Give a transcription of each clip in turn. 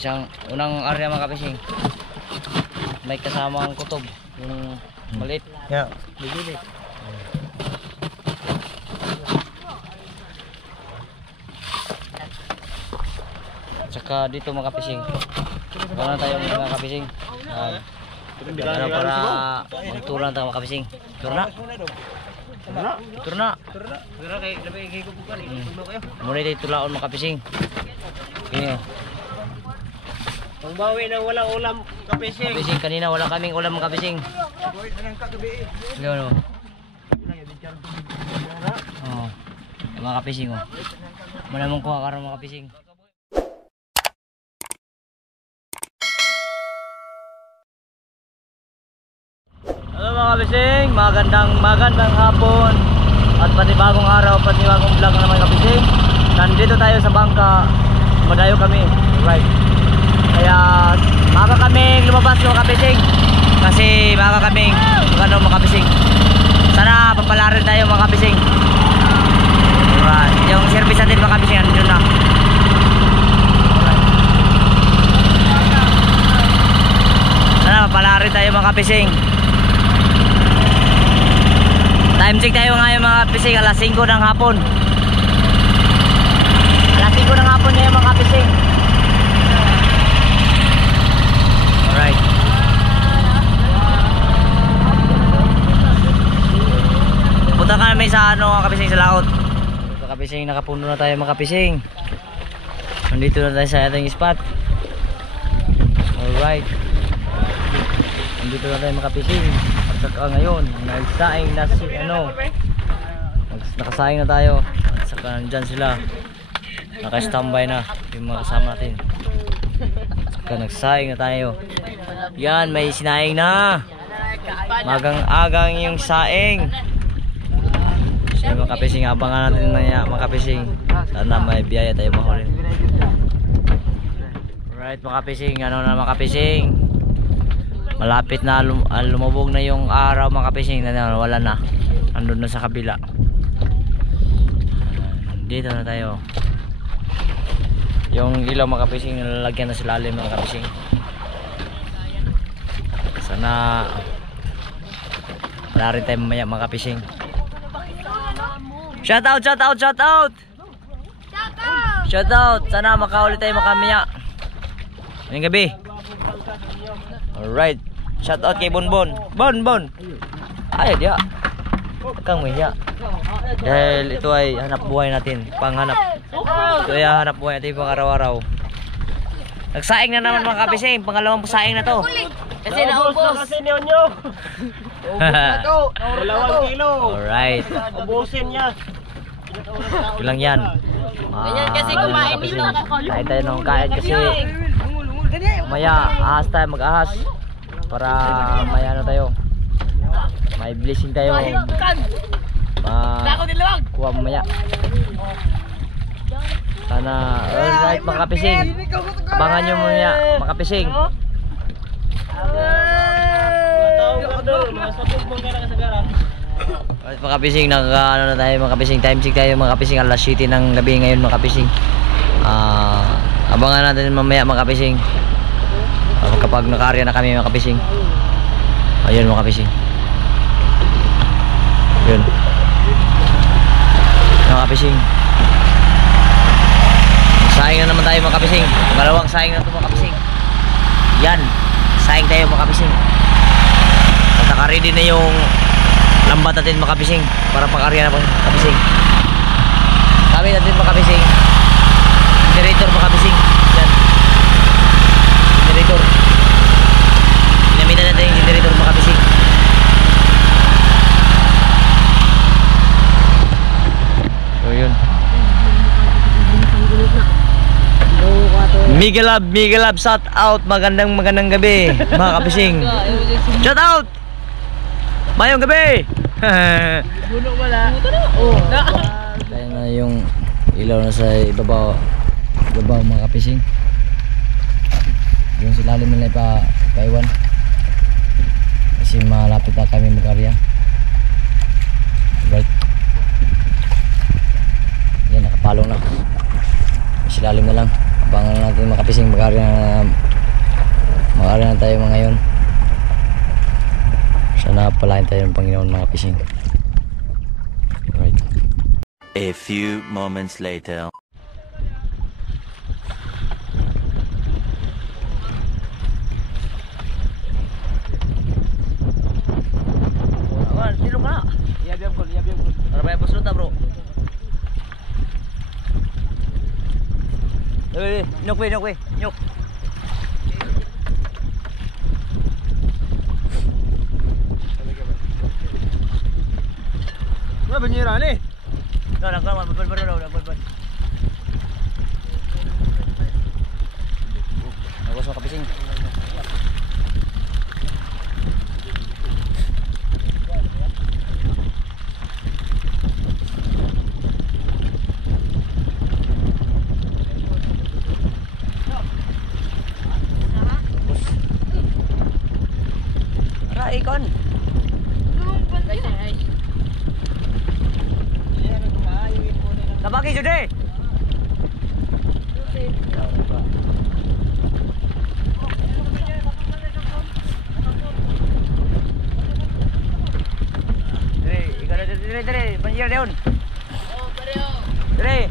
Isang unang area mga kapising. May kasamang kutob. Yung maliit. Yeah. Bibilit. Tsaka dito mga kapising. Wala tayo mga kapising. Para magturan tayo mga kapising. Turna. Turna. Muna tayo tulaon mga kapising. Ini. Ang bawi na walang ulam kapising. Kapising kanina wala kaming ulam mga kapising. Ano? Oh. Mga kapising oh. Muna mong kuha karon mga kapising. Hello mga kapising, magandang hapon at panibagong araw, panibagong vlog na mga kapising. Nandito tayo sa bangka, madayo kami, right. Kaya maaga kaming lumabas mga kapising. Kasi maaga kaming mga kapising. Sana papalarin tayo mga kapising. Right. Yung service natin mga kapising, andun na. Right. Sana papalarin tayo mga kapising. Time check tayo ngayon mga kapising, alas 5 ng hapon. Alas 5 ng hapon ngayon mga kapising. Alright. Punta kami sa mga kapising sa laot. Mga kapising, nakapuno na tayo mga kapising. Nandito na tayo sa ating spot. Alright. Nandito na tayo mga kapising. Saka ngayon, nagsaing na si nakasaing na tayo. At saka nandyan sila. Naka-standby na yung mga kasama natin. Saka nagsaing na tayo. Yan, may sinaing na. Magang-agang yung saing. So mga kapising, abangan natin na mga kapising. Sana may biyaya tayo mahulin. Alright mga kapising, ano na mga kapising. Malapit na lumubog na yung araw mga kapising, wala na. Andun na sa kabila. Dito na tayo. Yung ilaw mga kapising, nilalagyan na sa lalim mga kapising. Sana wala rin tayo mamaya mga kapising. Shout out! Shout out! Sana makaulit tayo makamaya ngayong gabi. Alright. Shout out kay Bonbon. Bonbon. Ay, dia. Kang miya. Dahil ito ay hanap buhay natin, panghanap. Ito ay hanap buhay natin pang araw-araw. Nagsaing na naman mga kapising, pangalawang saing na to. Kasi naubos. Kasi nyo. Ubos na to. 2 kilo. Alright. Ubusin niya. Ilang yan. Ganyan kasi kumain dito. Kain tayo ng kain kasi maya ahas tayo, mag-ahas para may ano tayo, may blessing tayo kuha mamaya. Sana alright mga kapising, abangan nyo mamaya mga kapising. Alright mga kapising, ano na tayo mga kapising, time check tayo mga kapising, alas 7 ng gabi ngayon mga kapising. Abangan natin mamaya mga kapising kapag naka-area na kami mga kapising. Ayun mga kapising, yun mga kapising. Saing na naman tayo mga kapising, dalawang saing na ito mga kapising. Yan, saing tayo mga kapising. At naka-ready na yung lambat natin mga kapising para pang-area na po mga kapising. Kami natin mga kapising generator mga kapising. Yan, generator. Ginamitan natin yung generator mga kapising. So yun, Miguel Lab, shout out. Magandang gabi mga kapising. Shout out, mayong gabi. Buno wala. Kaya na yung ilaw na sa ibabaw mga kapising. Yung silalim nila paiwan kasi malapit na kami mag-area. Right. Yan, nakapalong na. Silalim na lang. Abangan natin makapising, mag-ari na tayo mga ngayon. Sana palain tayo ng Panginoon mga kapising. Right. A few moments later. Awan, tilok na. Iyabiam ko. Para ba bos luta, bro? Nyok. Wala banyera ni. Nagpal. Nagos mo kapising. Ikon. Nabagi sudah. Dire, banjir daun. Dire.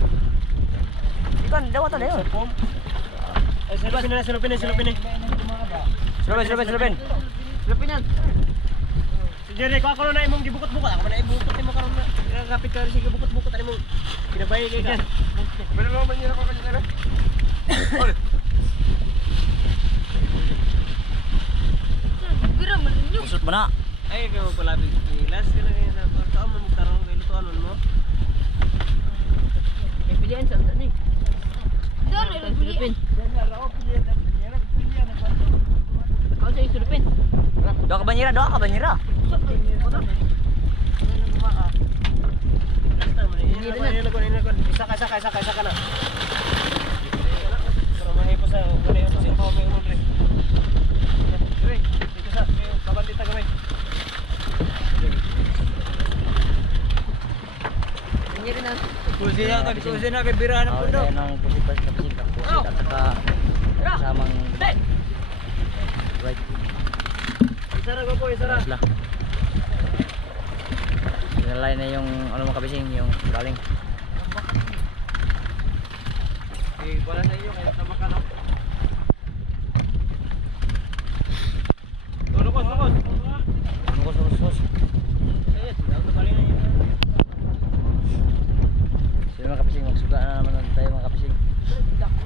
Ikon dawat daun. Silupin. Lepinan. Jadi kau kalau na imong gibukot-bukot, ako na ibukot mo karon na kapit ka sige bukot-bukot ani mo. Kinabay kay ka. Pero mo banyera ko kanina. Bira malinyo. Usut mo na. Ay kay mo pala bilas kana kay sa tao mo karon kay lutuan mo. Eh pilihan sa ni. Dali lang Filipin. Kau sa Filipin. Doa ka banyera. Isa ka na. Pero mahipo sa uli yung sin pa may umre. Dire, dito sa babandita gamay. Banyera na. Kusin na kay birahan ng pundo. Ayan ang pusipas kapising kapusit at saka kasamang right. Isara ko po, isara. Lah. Sinalay na yung ano mga kabising, yung galing. Eh, wala sa iyo kaya tama ka no. Lukos. Lukos. Eh, daw balik na yun. Sino mga kapising, magsuga na naman tayo mga kapising.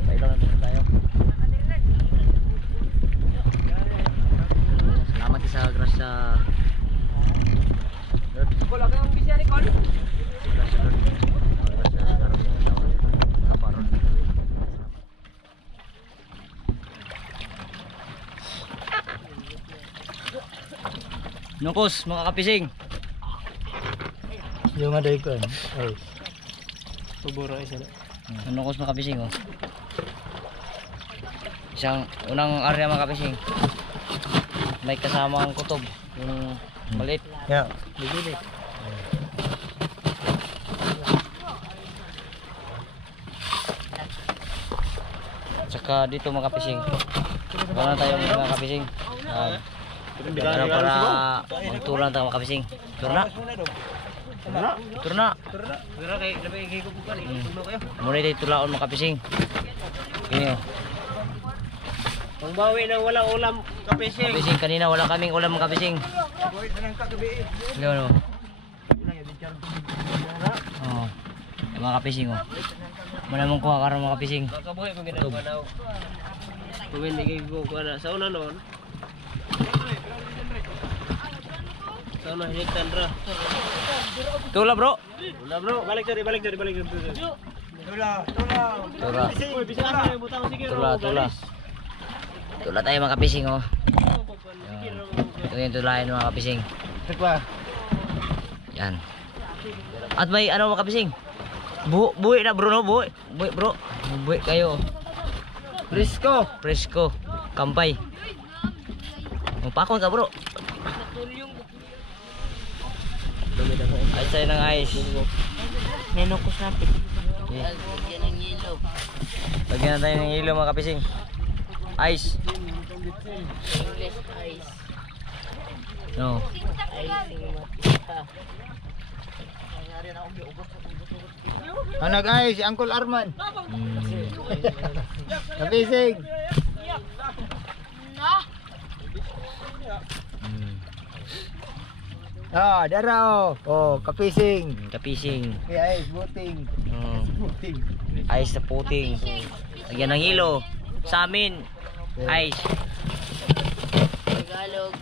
Pailaw na naman tayo. Salamat sa grasya. Wala kang bisya ni Col. Nukos mga kapising. Yung aday ko. Ay. Subura isa na. Nukos mga kapising oh. Isang unang area mga kapising. May kasamang kutob, yung maliit. Yeah, bibilit. Tsaka dito mga kapising. Wala tayo mga kapising. Para magturan tayo mga kapising. Turna. Pero kay labay kay ko bukan eh. Tulo kayo. Muna tayo tulaon mga kapising. Ini oh. Ang bawi nang walang ulam kapising. Kapising kanina wala kaming ulam mga kapising. Boy, nang kagabi. Ano? Oh. Mga kapising oh. Muna mong kuha karon mga kapising. Kakabuhi ko ginaganaw. Kung hindi kay ko na sa una noon. Sa una hiniktan ra. Tula bro. Wala bro, balik dari. Tula. Tula. Bisa na butang sige. Tula. Tula tayo mga kapising oh. Ito yung tulayan mga kapising. Tekwa. Yan. At may ano mga kapising? Buhi na bro no, buhi bro. Buhi kayo. Presko. Kampay. Magpakon ka bro. Ay sa'yo ng ice. Nenokos natin. Okay. Yan ang yelo. Lagyan na tayo ng hilo mga kapising. Ice. English ice. No. Guys, si Uncle Arman. Kapising. No. Dara kapising. Kapising. Kaya buting. Buting. Ice na puting. Lagyan ng hilo. Sa amin. Ice. Tagalog.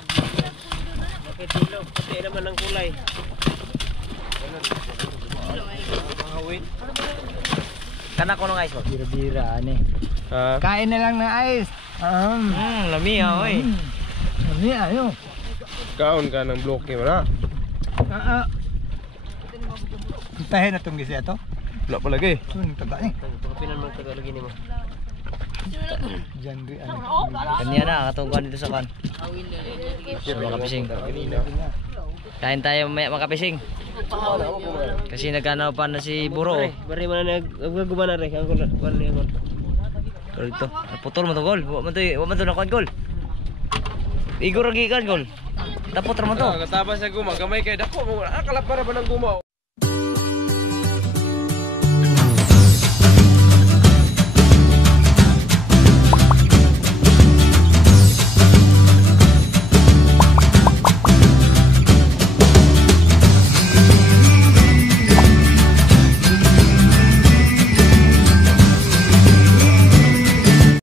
Bakit ilog? Pati naman ang kulay. Kana ko ng ice mo. Bira-bira ani. Kain na lang ng ice. Lami oy. Lami ayo. Kaon ka ng bloke mo na. Tahin na itong gisi ato. Wala pa lagi. Ang taba ni. Kapinan mo Tagalog ni mo. Diyan di ano. Kanya na katungkuan dito sa kan. Awil na rin. So mga kapising. Kain tayo mamaya mga kapising. Kasi nagkanapan na si Buro. Bari man nagguman na rin ang kulan ni ako. Pero ito, naputol mo to gol. Wa man to nakuan gol. Igor lagi kan gol. Tapos ra man to. Katapos sa guma, gamay kay dako mo. Kalap para ba ng guma?